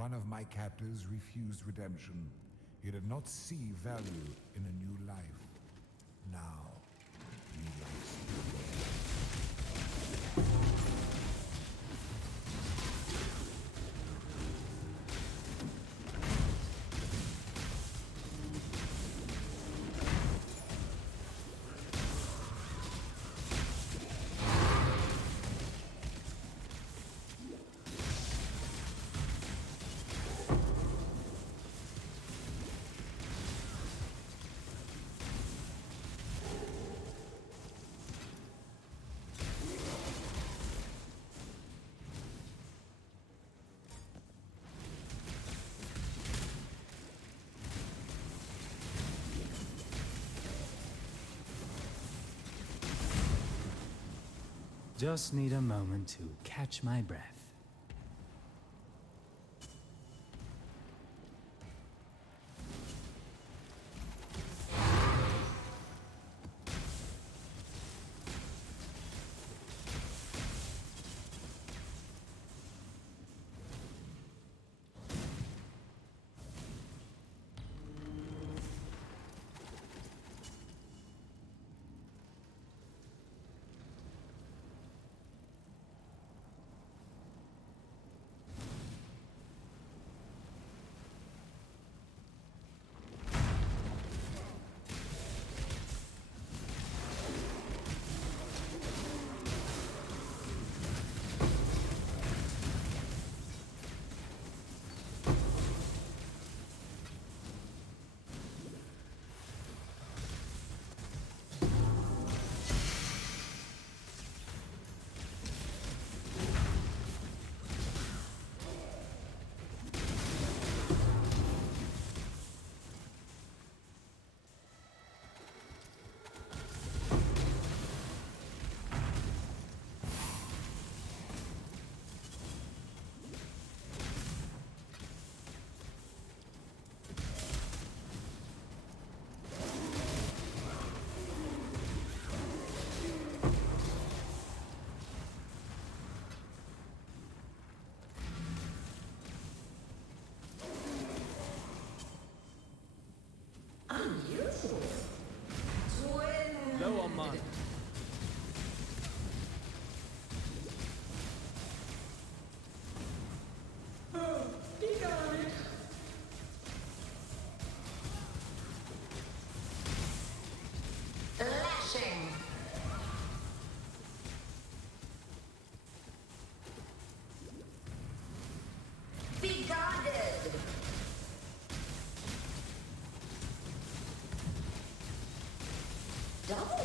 One of my captors refused redemption. He did not see value in a new life. Now, he likes Just need a moment to catch my breath. Low on mine. Lashing. Be guarded. Double.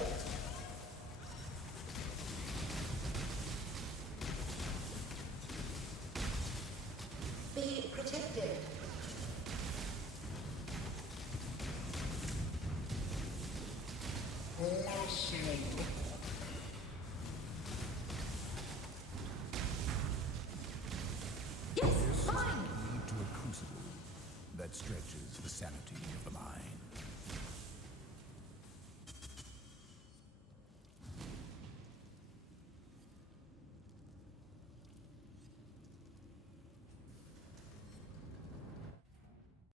Be protected. Lashing. lead to a crucible that stretches the sanity of the mind.